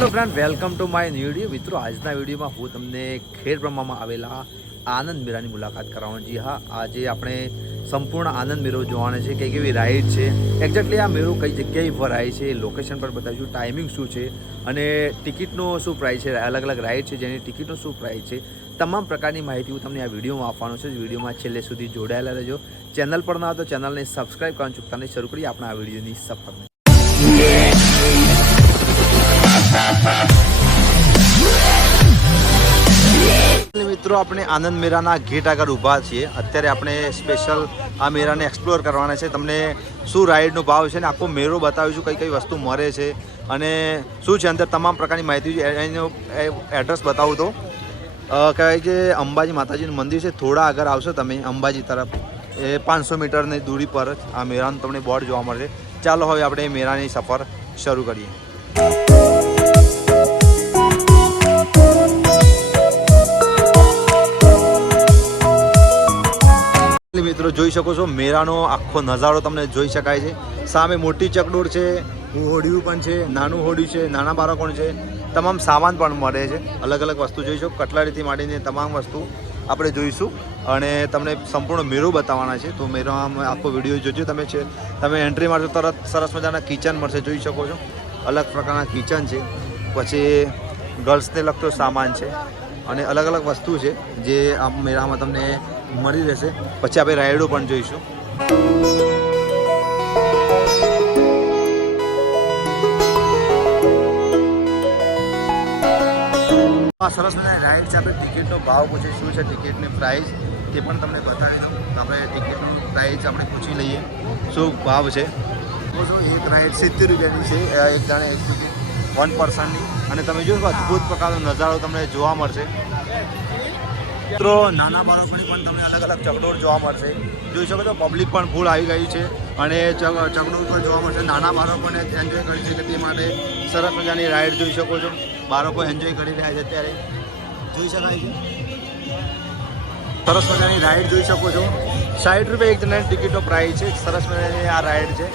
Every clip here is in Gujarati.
Hello friend welcome to my new video મિત્રો, આજના વિડીયોમાં હું તમને ખેડ બ્રહ્મામાં આવેલા આનંદ મીરાની મુલાકાત કરાવવાનું. જી હા, આજે આપણે સંપૂર્ણ આનંદ મેળો જોવાના છે, કે કેવી રાઈડ છે. એક્ઝેક્ટલી આ મેળો કઈ જગ્યાએ ભરાય છે લોકેશન પર બતાવીશું ટાઈમિંગ શું છે, અને ટિકિટનો શું પ્રાઇસ છે, અલગ અલગ રાઈડ છે, જેની ટિકિટનો શું પ્રાઇસ છે, તમામ પ્રકારની માહિતી હું તમને આ વિડીયોમાં આપવાનો છે. વિડીયોમાં છેલ્લે સુધી જોડાયેલા રહેજો. ચેનલ પર ના તો ચેનલને સબસ્ક્રાઈબ કરવાનું ચૂકતા શરૂ કરીએ આપણા આ વિડીયોની સફર. મિત્રો, આપણે આનંદ મેળાના ગેટ આગળ ઊભા છીએ. અત્યારે આપણે સ્પેશિયલ આ મેળાને એક્સપ્લોર કરવાના છે. તમને શું રાઈડનો ભાવ છે ને આખો મેળો બતાવીશું, કઈ કઈ વસ્તુ મળે છે અને શું છે અંદર તમામ પ્રકારની માહિતી એનું એડ્રેસ બતાવું તો. કહેવાય કે અંબાજી માતાજીનું મંદિર છે. થોડા આગળ આવશો તમે, અંબાજી તરફ. એ પાંચસો મીટરની દૂરી પર આ મેળાનું તમને બોર્ડ જોવા મળશે. ચાલો હવે આપણે એ મેળાની સફર શરૂ કરીએ. મિત્રો જોઈ શકો છો મેળાનો આખો નજારો તમને જોઈ શકાય છે. સામે મોટી ચકડોળ છે, હોડિયું પણ છે, નાનું હોડિયું છે, નાના બાળકો છે. તમામ સામાન પણ મળે છે. અલગ અલગ વસ્તુ જોઈશું કટલારીથી માંડીને તમામ વસ્તુ આપણે જોઈશું. અને તમને સંપૂર્ણ મેળો બતાવવાના છે. તો મેળામાં આખો વીડિયો જોજો. તમે છે, તમે એન્ટ્રી મારશો તરત સરસ મજાના કિચન મળશે. જોઈ શકો છો. અલગ પ્રકારના કિચન છે. પછી ગર્લ્સને લગતો સામાન છે. અને અલગ અલગ વસ્તુ છે જે આ મેળામાં તમને મળી રહેશે. પછી આપણે રાયડો પણ જોઈશું. આ સરસ મજાની રાઈડ છે. આપણે ટિકિટનો ભાવ પૂછે, શું છે ટિકિટની પ્રાઇસ તે પણ તમને બતાવી દઉં. આપણે ટિકિટનો પ્રાઇસ આપણે પૂછી લઈએ. શું ભાવ છે? જો એક રાઈડ સિત્તેર રૂપિયાની છે. એક જાણે એક સુધી વન પર્સનની અને તમે જોશો, અદ્ભુત પ્રકારનો નજારો તમને જોવા મળશે. મિત્રો, નાના બાળકોની પણ તમને અલગ અલગ ચકડોળ જોવા મળશે. જોઈ શકો છો પબ્લિક પણ ફૂલ આવી ગઈ છે અને ચક- ચકડોળ પણ જોવા મળશે. નાના બાળકોને એન્જોય કરી શકે તે માટે સરસ મજાની રાઈડ જોઈ શકો છો. બાળકો એન્જોય કરી રહ્યા છે અત્યારે. જોઈ શકાય છે? સરસ મજાની રાઈડ જોઈ શકો છો. સાઠ રૂપિયા એક જણાની ટિકિટનો પ્રાઇસ છે. સરસ મજાની આ રાઈડ છે.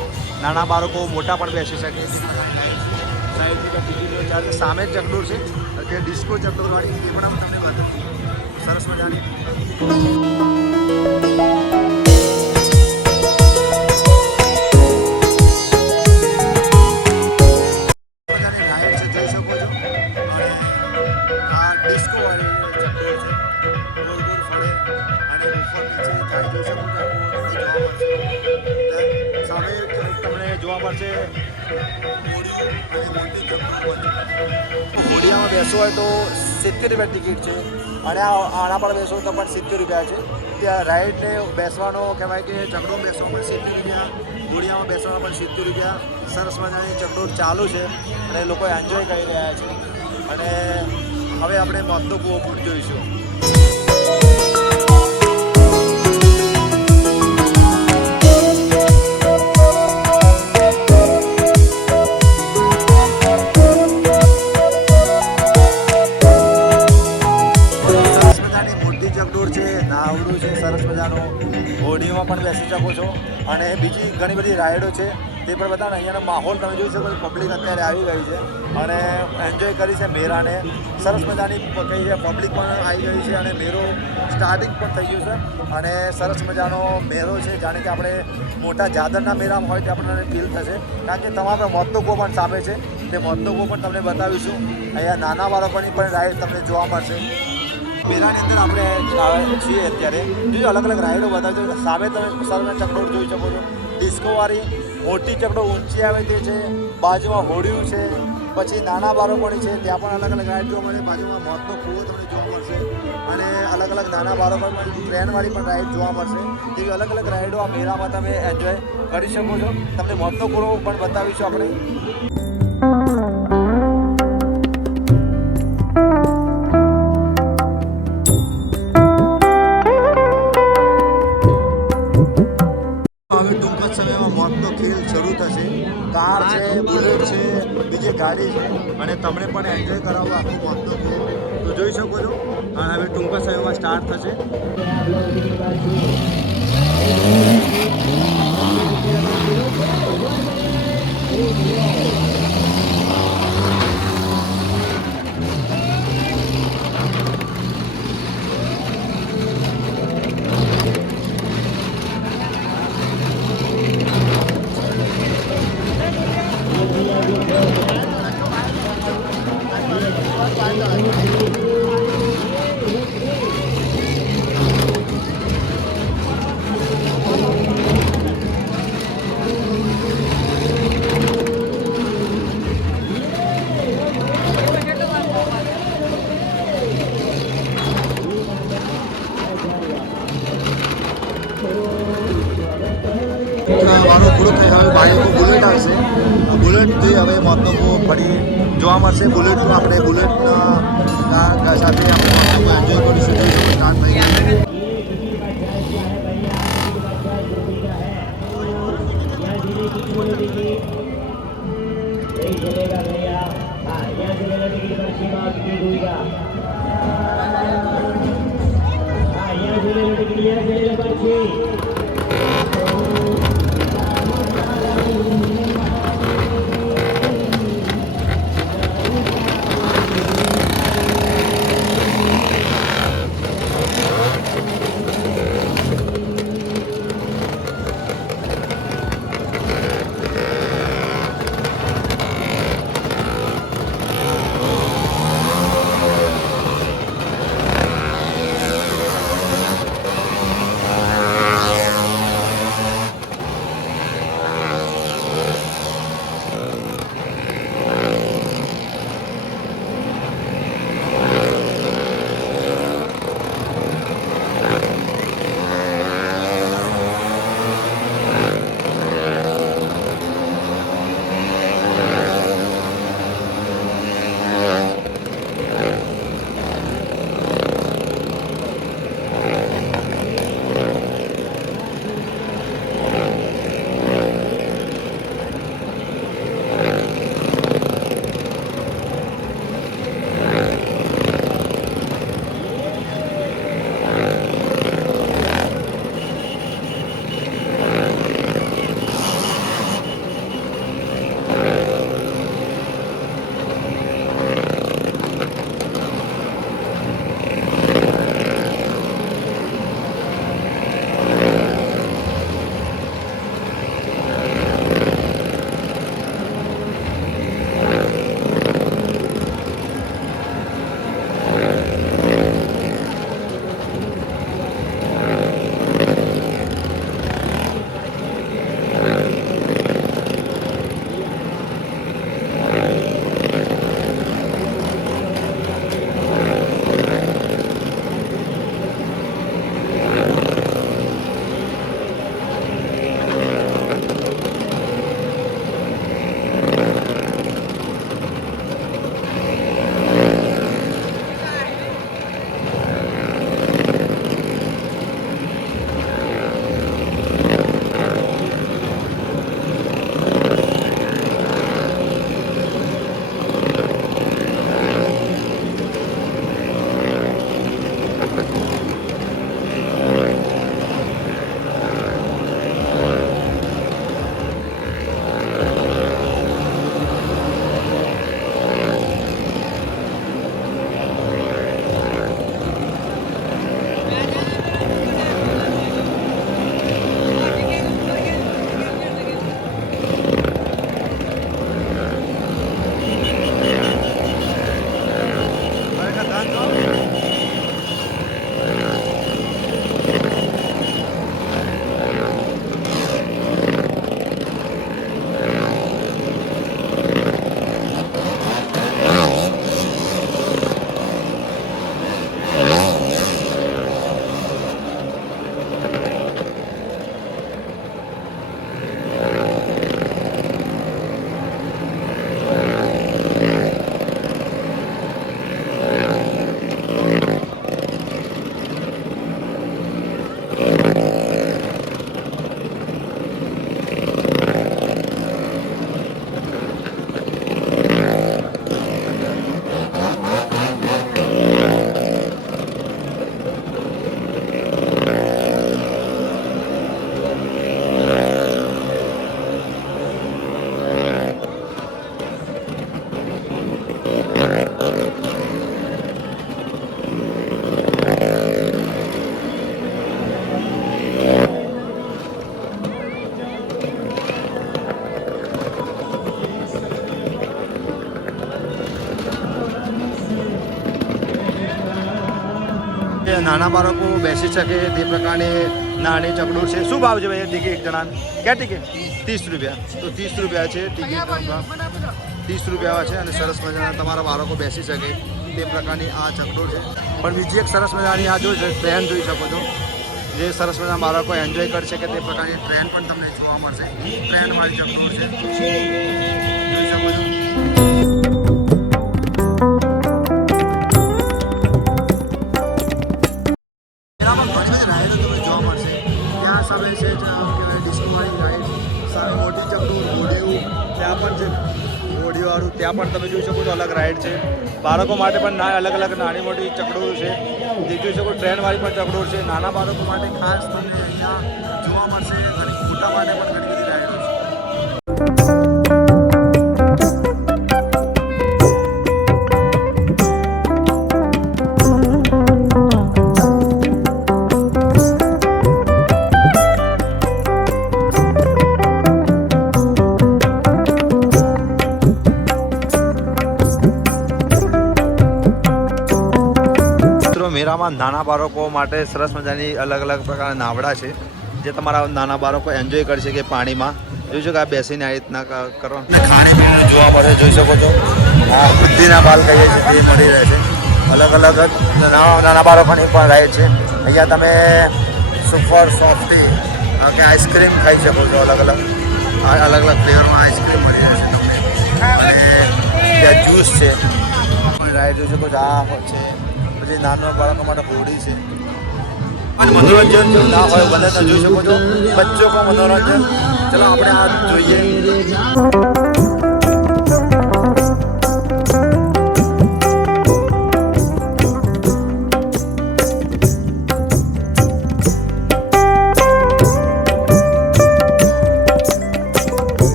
નાના બાળકો મોટા પણ બેસી શકે સાઠ રૂપિયા ટિકિટનો ચાર્જ સામે ચકડોળ છે. કે ડિસ્કો ચકડોળ વાળી એ પણ તમને બતાવું સરસ મજાની. જોવા મળશે. હોડિયામાં બેસવું હોય તો સિત્તેર રૂપિયા ટિકિટ છે. અને આના પર બેસવું તો પણ સિત્તેર રૂપિયા છે. ત્યાં રાઈડને બેસવાનો કહેવાય કે ચકડો બેસવા પણ સિત્તેર રૂપિયા હોડિયામાં બેસવાના પણ સિત્તેર રૂપિયા. સરસ મજાની ચકડો ચાલુ છે અને લોકો એન્જોય કરી રહ્યા છે. અને હવે આપણે મોતનો કૂવો પણ જોઈશું. રાઈડો છે, તે પણ બધાને અહીંયાનો માહોલ તમે જોઈ શકો છો પબ્લિક અત્યારે આવી ગઈ છે અને એન્જોય કરી છે મેરાને સરસ મજાની કહી છે પબ્લિક પણ આવી ગઈ છે અને મેરો સ્ટાર્ટિંગ પણ થઈ ગયું છે અને સરસ મજાનો મેરો છે, જાણે કે આપણે મોટા જાદરના મેરામાં હોય તે આપણને ફીલ થશે. કારણ કે તમારો મોતનો ગો પણ સામે છે, તે મોતનો પણ તમને બતાવીશું. અહીંયા નાના બાળકોની પણ રાઈડ તમને જોવા મળશે. મેરાની અંદર આપણે છીએ અત્યારે. જો અલગ અલગ રાઈડો બતાવજો, સામે તમે સરસ ચકડોળ જોઈ શકો છો. ડિસ્કોવાળી મોટી ચકડો ઊંચી આવે તે છે, બાજુમાં હોડિયું છે, પછી નાના બાળકોની છે, ત્યાં પણ અલગ અલગ રાઈડ જોવા મળે, બાજુમાં મોતનો કૂવો તમને જોવા મળશે. અને અલગ અલગ નાના બાળકો ટ્રેનવાળી પણ રાઈડ જોવા મળશે. એવી અલગ અલગ રાઈડો આ મેળામાં તમે એન્જોય કરી શકો છો. તમને મોતનો કૂવો પણ બતાવીશું આપણે. અને તમને પણ એન્જોય કરાવવા આખું મોતનો છું. તો જોઈ શકો છો. અને હવે ટૂંકા સમયમાં સ્ટાર્ટ થશે. નાના બાળકો બેસી શકે તે પ્રકારની નાની ચકડોળ છે. શું ભાવ છે ભાઈ ટિકિટ એક જણા ક્યાં ટિકિટ ત્રીસ રૂપિયા. તો ત્રીસ રૂપિયા છે ટિકિટ ત્રીસ રૂપિયા છે અને સરસ મજાના તમારા બાળકો બેસી શકે તે પ્રકારની આ ચકડોળ છે. પણ બીજી એક સરસ મજાની આ જોઈ ટ્રેન જોઈ શકો છો જે સરસ મજાના બાળકો એન્જોય કરશે કે તે પ્રકારની ટ્રેન પણ તમને જોવા મળશે. ટ્રેનવાળી ચકડોળ છે. સામે છે કહેવાય ડિસ્કોવાળી રાઈડ સામે મોટી ચકડું ઘોડિયું ત્યાં પણ છે ઘોડીવાળું ત્યાં પણ તમે જોઈ શકો છો અલગ રાઈડ છે. બાળકો માટે પણ ના, અલગ અલગ નાની મોટી ચકડોળ છે. જે જોઈ શકો ટ્રેનવાળી પણ ચકડોળ છે. નાના બાળકો માટે ખાસ તમને અહીંયા જોવા મળશે મોટા માટે પણ મેળામાં નાના બાળકો માટે સરસ મજાની અલગ અલગ પ્રકારના નાવડા છે, જે તમારા નાના બાળકો એન્જોય કરશે કે પાણીમાં. જોઈ શકો આ બેસીને આ રીતના કરો. ખાણીપીણી જોવા મળે, જોઈ શકો છો. આ બુદ્ધિના બાલ કહીએ છીએ, તે મળી રહે છે. અલગ અલગ નાના બાળકોની પણ રાઈડ છે. અહીંયા તમે સુપર સોફ્ટી કે આઈસ્ક્રીમ ખાઈ શકો છો અલગ અલગ. અલગ અલગ ફ્લેવરમાં આઈસ્ક્રીમ મળી રહે છે તમને. અને ત્યાં જ્યુસ છે. રાઈડ જોઈ શકો છો, આ છે. પછી નાના બાળકો માટે હોડી છે. મનોરંજન ના હોય બધા જોઈ શકો છો બચ્ચો કો મનોરંજન. ચલો આપણે આ જોઈએ.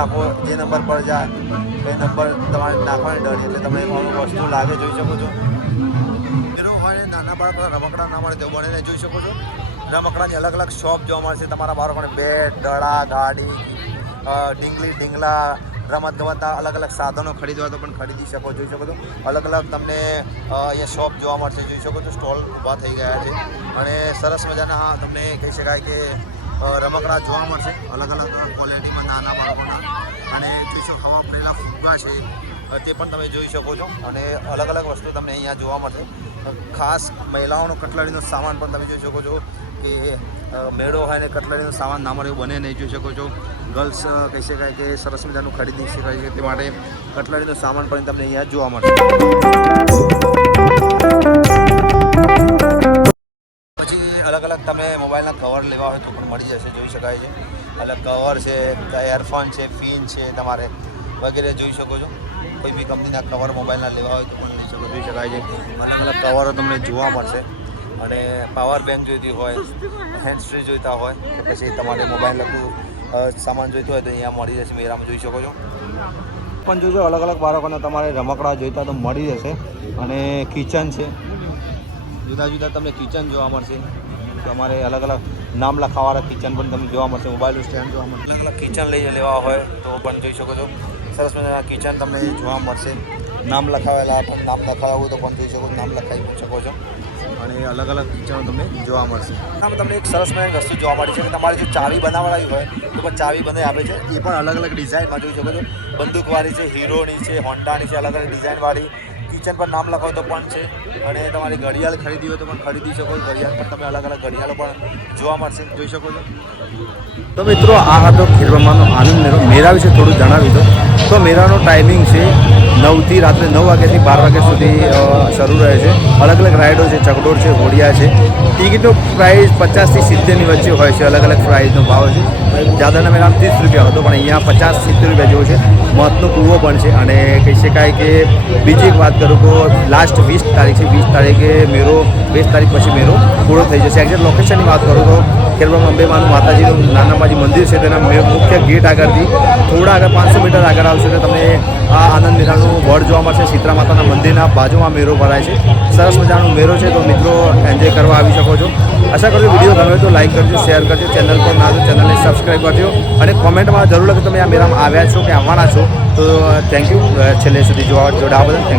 નાખો જે નંબર પર જાય એ નંબર તમારે નાખવાની ડર એટલે તમે વસ્તુ લાગે, જોઈ શકો છો. એનું હોય નાના બાળકો રમકડા ના મળે તેવું બનીને જોઈ શકો છો. રમકડાની અલગ અલગ શોપ જોવા મળશે, તમારા બાળકોને બેટ દડા ગાડી ઢીંગલી ડીંગલા રમત ગમતના અલગ અલગ સાધનો ખરીદવા તો પણ ખરીદી શકો, જોઈ શકો છો. અલગ અલગ તમને અહીંયા શોપ જોવા મળશે, જોઈ શકો છો. સ્ટોલ ઊભા થઈ ગયા છે. અને સરસ મજાના તમને કહી શકાય કે રમકડા જોવા મળશે. અલગ અલગ ક્વોલિટીમાં નાના બાળકોના. અને જોઈ શકો હવા પડેલા ફૂગા છે તે પણ તમે જોઈ શકો છો. અને અલગ અલગ વસ્તુ તમને અહીંયા જોવા મળશે. ખાસ મહિલાઓનો કટલરીનો સામાન પણ તમે જોઈ શકો છો કે મેળો હોય ને કટલરીનો સામાન ના મળે બને નહીં, જોઈ શકો છો. ગર્લ્સ કહી શકાય કે સરસ મજાનું ખરીદી શકાય છે. તે માટે કટલરીનો સામાન પણ તમને અહીંયા જોવા મળશે. અલગ અલગ તમે મોબાઈલના કવર લેવા હોય તો પણ મળી જશે, જોઈ શકાય છે. અલગ કવર છે એરફોન છે ફીન છે તમારે વગેરે જોઈ શકો છો. કોઈ બી કંપનીના કવર મોબાઈલના લેવા હોય તો પણ લઈ શકો, જોઈ શકાય છે. અલગ અલગ કવરો તમને જોવા મળશે. અને પાવર બેંક જોઈતી હોય હેન્ડસ્ટ્રી જોઈતા હોય કે પછી તમારે મોબાઈલ લખું સામાન જોઈતું હોય તો અહીંયા મળી જશે, મેરામાં જોઈ શકો છો. પણ જોજો અલગ અલગ બાળકોને તમારે રમકડા જોઈતા તો મળી જશે. અને કિચન છે. જુદા જુદા તમને કિચન જોવા મળશે. તમારે અલગ અલગ નામ લખાવાળા કિચન પણ તમને જોવા મળશે મોબાઈલનું સ્ટેન્ડ જોવા મળશે. અલગ અલગ કિચન લઈ લેવા હોય તો પણ જોઈ શકો છો. સરસ મજાના કિચન તમને જોવા મળશે. નામ લખાવેલા પણ નામ લખાવ્યું હોય તો પણ જોઈ શકો નામ લખાવી શકો છો. અને અલગ અલગ કિચનો તમને જોવા મળશે. આમ તમને એક સરસ મજાની વસ્તુ જોવા મળી છે કે તમારે જો ચાવી બનાવવાની હોય તો પણ ચાવી બનાવી આપે છે. એ પણ અલગ અલગ ડિઝાઇનમાં જોઈ શકો છો. બંદૂકવાળી છે, હીરોની છે, હોન્ડાની છે, અલગ અલગ ડિઝાઇનવાળી કિચન પર નામ લખાવો તો પણ છે. અને તમારી ઘડિયાળ ખરીદી હોય તો પણ ખરીદી શકો ઘડિયાળ પર તમે અલગ અલગ ઘડિયાળો પણ જોવા મળશે. જોઈ શકો છો. તો મિત્રો, આ હતો ખીરવમાનો આનંદ મેળો. મેળા વિશે થોડું જણાવી દો. તો મેળાનો ટાઈમિંગ છે નવથી રાત્રે નવ વાગ્યાથી બાર વાગ્યા સુધી શરૂ રહે છે. અલગ અલગ રાઇડો છે, ચકડોળ છે, હોડિયા છે. ટિકિટનો પ્રાઇસ પચાસથી સિત્તેરની વચ્ચે હોય છે. અલગ અલગ પ્રાઇસનો ભાવ છે. જાદરના મેળામાં ત્રીસ રૂપિયા હતો, પણ અહીંયા પચાસ સિત્તેર રૂપિયા જેવો છે. મોતનો કૂવો પણ છે અને કહી શકાય કે બીજી એક વાત કરું તો લાસ્ટ વીસ તારીખ છે. વીસ તારીખે મેળો વીસ તારીખ પછી મેળો પૂરો થઈ જશે. એક્ઝેક્ટ લોકેશનની વાત કરું તો ખેરબામ અંબેમાનું માતાજીનું નાનામાજી મંદિર છે. તેના મુખ્ય ગેટ આગળથી થોડા આગળ પાંચસો મીટર આગળ આવશે તો તમને આ આનંદ મેળાનું વર્ડ જોવા મળશે. સીતરા માતાના મંદિરના બાજુમાં મેળો ભરાય છે. સરસ મજાનો મેળો છે. તો મિત્રો એન્જોય કરવા આવી શકો છો. આશા કરજો વીડિયો ગમે તો લાઈક કરજો શેર કરજો ચેનલ પર ના તો ચેનલને સબસ્ક્રાઈબ કરજો. અને કોમેન્ટમાં જરૂર લખો તમે આ મેળામાં આવ્યા છો કે આવવાના છો, તો થેન્ક યુ છેલ્લે સુધી જોવા જોડાવા બદલ થેન્ક યુ